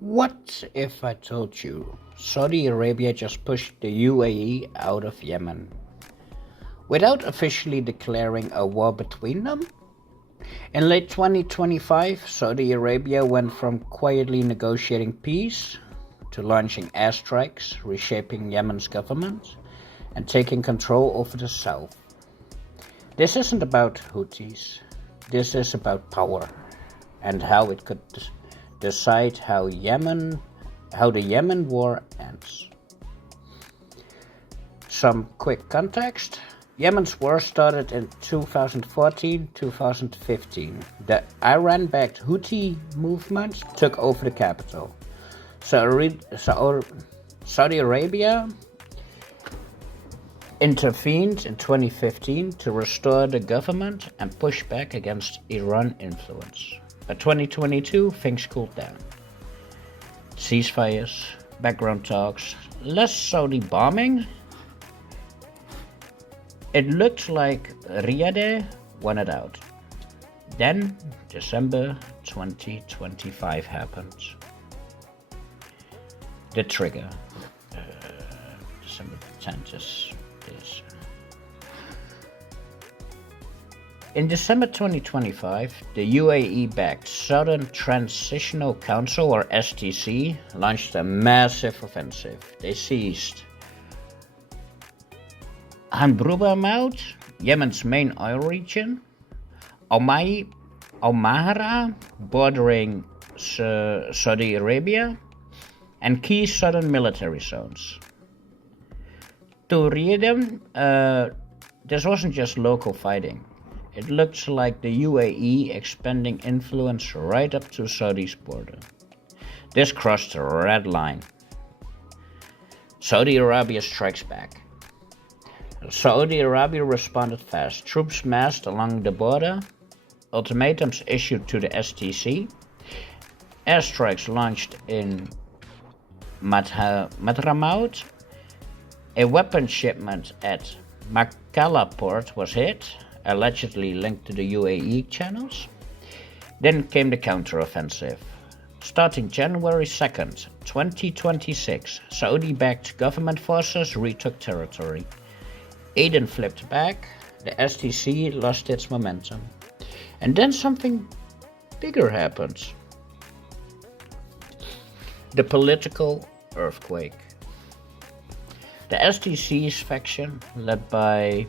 What if I told you Saudi Arabia just pushed the UAE out of Yemen without officially declaring a war between them? In late 2025, Saudi Arabia went from quietly negotiating peace to launching airstrikes, reshaping Yemen's government, and taking control over the south. This isn't about Houthis. This is about power and how it could decide how the Yemen war ends. Some quick context. Yemen's war started in 2014-2015. The Iran-backed Houthi movement took over the capital. Saudi Arabia intervened in 2015 to restore the government and push back against Iran influence. By 2022, things cooled down. Ceasefires, background talks, less Saudi bombing. It looked like Riyadh wanted out. Then, December 2025 happened. The trigger. December 10th is this. In December 2025, the UAE-backed Southern Transitional Council, or STC, launched a massive offensive. They seized Hanbruba, Yemen's main oil region, Al Mahra, bordering Saudi Arabia, and key southern military zones. To Riyadh, this wasn't just local fighting. It looked like the UAE expanding influence right up to Saudi's border. This crossed a red line. Saudi Arabia strikes back. Saudi Arabia responded fast. Troops massed along the border, ultimatums issued to the STC, airstrikes launched in Matramaut, a weapon shipment at Mukalla port was hit, allegedly linked to the UAE channels. Then came the counteroffensive. Starting January 2nd, 2026, Saudi-backed government forces retook territory. Aden flipped back, the STC lost its momentum. And then something bigger happened. The political earthquake. The STC's faction, led by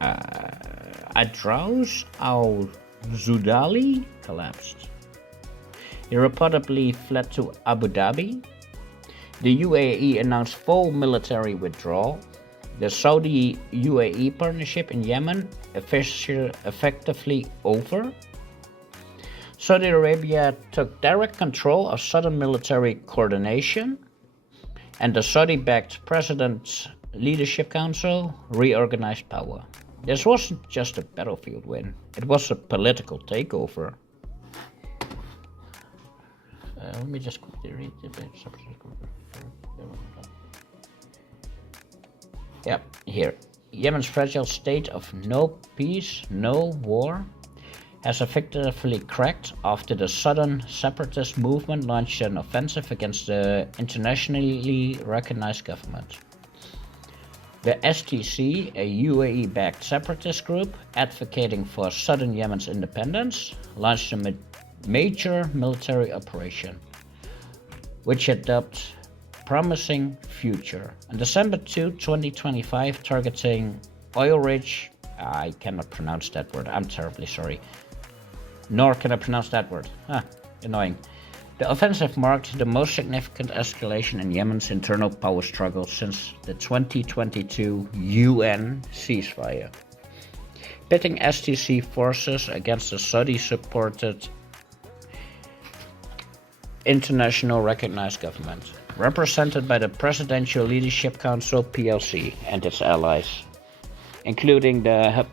Adraus al-Zudali, collapsed. He reportedly fled to Abu Dhabi. The UAE announced full military withdrawal. The Saudi-UAE partnership in Yemen effectively over. Saudi Arabia took direct control of southern military coordination, and the Saudi-backed President's Leadership Council reorganized power. This wasn't just a battlefield win, it was a political takeover. Let me just quickly read the here. Yemen's fragile state of no peace, no war has effectively cracked after the southern separatist movement launched an offensive against the internationally recognized government. The STC, a UAE-backed separatist group advocating for southern Yemen's independence, launched a major military operation, which had dubbed Promising Future. On December 2, 2025, targeting oil-rich, I cannot pronounce that word, I'm terribly sorry. Nor can I pronounce that word. Annoying. The offensive marked the most significant escalation in Yemen's internal power struggle since the 2022 UN ceasefire, pitting STC forces against the Saudi-supported international recognized government, represented by the Presidential Leadership Council (PLC) and its allies, including the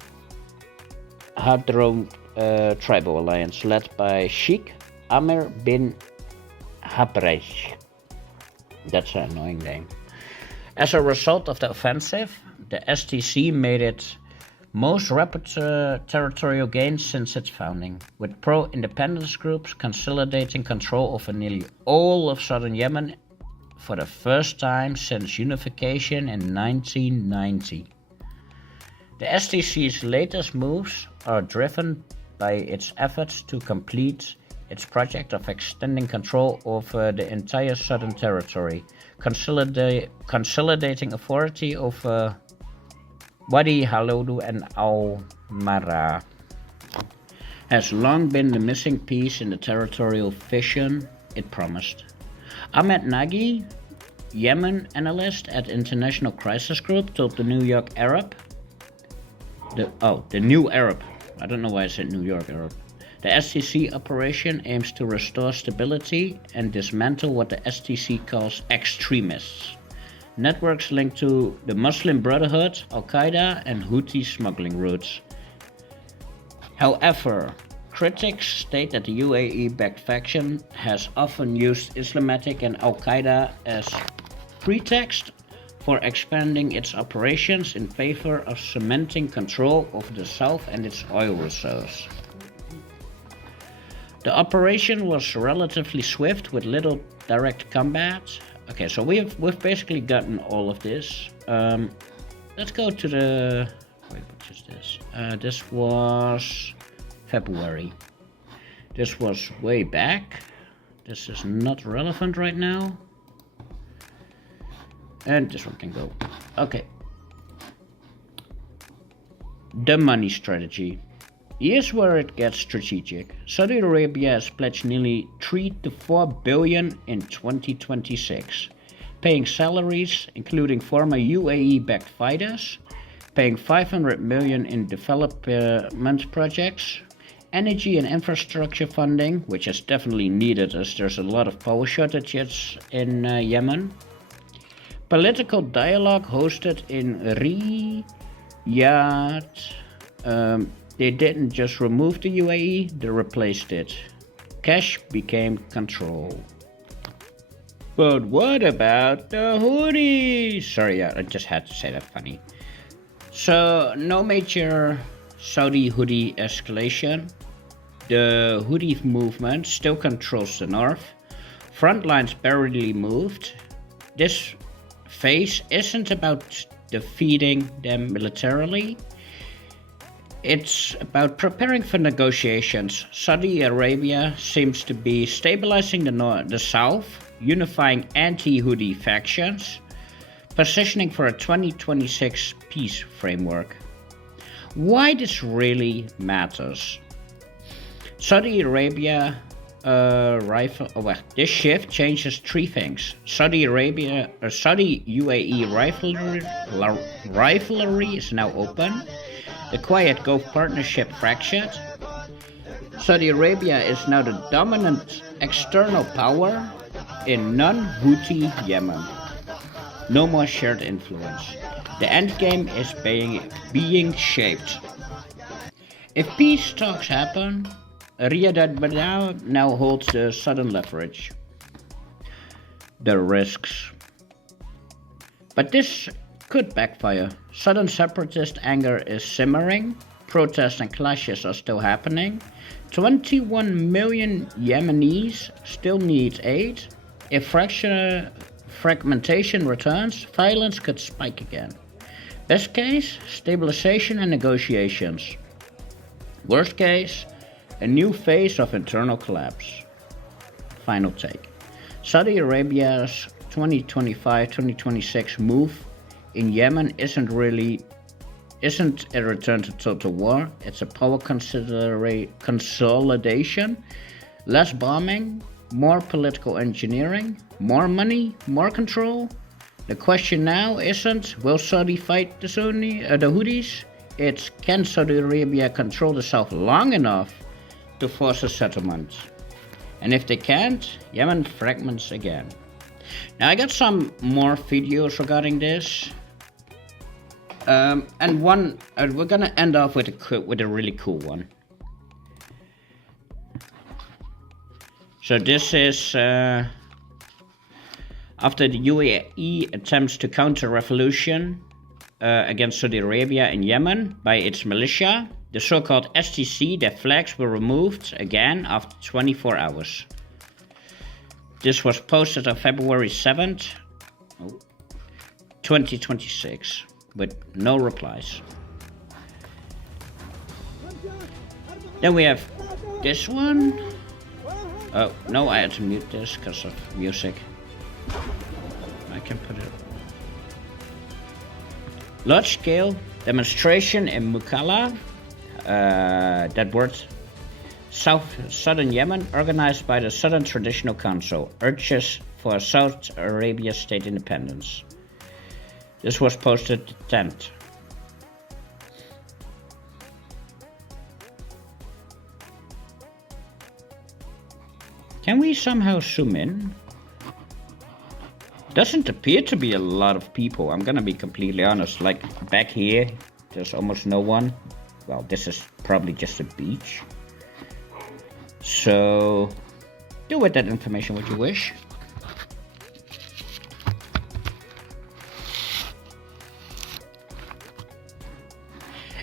Withdrew tribal alliance led by Sheikh Amir bin Habreich. That's an annoying name. As a result of the offensive, the STC made it most rapid territorial gains since its founding, with pro-independence groups consolidating control over nearly all of southern Yemen for the first time since unification in 1990. The STC's latest moves are driven by its efforts to complete its project of extending control over the entire southern territory, consolidating authority over Wadi Haladu and Al-Mara. Has long been the missing piece in the territorial fission it promised. Ahmed Nagy, Yemen analyst at International Crisis Group, told the New York Arab, the New Arab, I don't know why I said New York Arab. The STC operation aims to restore stability and dismantle what the STC calls extremists, networks linked to the Muslim Brotherhood, Al-Qaeda, and Houthi smuggling routes. However, critics state that the UAE-backed faction has often used Islamic and Al-Qaeda as pretext for expanding its operations in favor of cementing control over the south and its oil reserves. The operation was relatively swift with little direct combat. Okay, so we've basically gotten all of this. Let's go to the... Wait, what is this? This was February. This was way back. This is not relevant right now. And this one can go. Okay. The money strategy. Here's where it gets strategic. Saudi Arabia has pledged nearly 3 to 4 billion in 2026, paying salaries including former UAE-backed fighters, paying 500 million in development projects, energy and infrastructure funding, which is definitely needed as there's a lot of power shortages in Yemen, political dialogue hosted in Riyadh. They didn't just remove the UAE, they replaced it. Cash became control. But what about the Houthis? Sorry, I just had to say that funny. So, no major Saudi-Houthi escalation. The Houthi movement still controls the north. Front lines barely moved. This phase isn't about defeating them militarily. It's about preparing for negotiations. Saudi Arabia seems to be stabilizing the south, unifying anti-Houthi factions, positioning for a 2026 peace framework. Why this really matters? Saudi Arabia this shift changes three things. Saudi-UAE rivalry is now open. The Quiet Gulf Partnership fractured. Saudi Arabia is now the dominant external power in non-Houthi Yemen. No more shared influence. The endgame is being shaped. If peace talks happen, Riyadh now holds the southern leverage. The risks. But this could backfire. Southern separatist anger is simmering. Protests and clashes are still happening. 21 million Yemenis still need aid. If fragmentation returns, violence could spike again. Best case, stabilization and negotiations. Worst case, a new phase of internal collapse. Final take. Saudi Arabia's 2025-2026 move in Yemen isn't a return to total war. It's a power consolidation, less bombing, more political engineering, more money, more control. The question now isn't will Saudi fight the Houthis? It's can Saudi Arabia control the south long enough to force a settlement? And if they can't, Yemen fragments again. Now I got some more videos regarding this. And one, we're gonna end off with a really cool one. So this is after the UAE attempts to counter revolution against Saudi Arabia in Yemen by its militia. The so-called STC, their flags were removed again after 24 hours. This was posted on February 7th, 2026, with no replies. Then we have this one. Oh, no, I had to mute this because of music. I can put it. Large-scale demonstration in Mukalla, that word, southern Yemen, organized by the Southern Traditional Council, urges for Saudi Arabia state independence. This was posted the 10th. Can we somehow zoom in? Doesn't appear to be a lot of people, I'm gonna be completely honest. Like back here, there's almost no one. Well, this is probably just a beach. So, do with that information what you wish.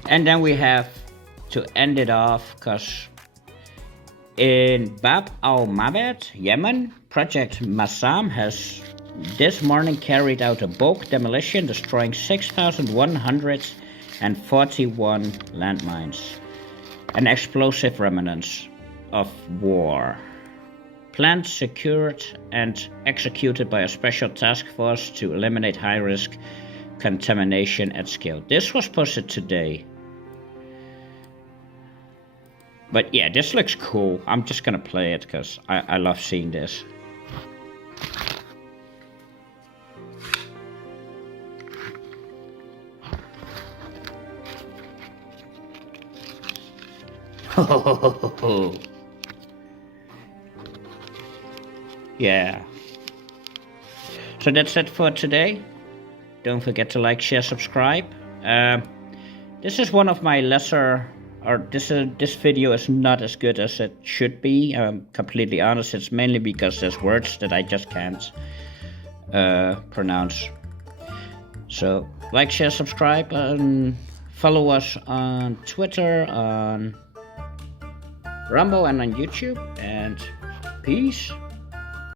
And then we have to end it off, because in Bab al-Mabed, Yemen, Project Masam has this morning carried out a bulk demolition, destroying 6,141 landmines and explosive remnants of war. Planned, secured, and executed by a special task force to eliminate high-risk contamination at scale. This was posted today. But yeah, this looks cool. I'm just gonna play it because I love seeing this. Yeah. So that's it for today. Don't forget to like, share, subscribe. This is one of my lesser, or this video is not as good as it should be. I'm completely honest. It's mainly because there's words that I just can't pronounce. So like, share, subscribe, and follow us on Twitter, on Rumble, and on YouTube. And peace.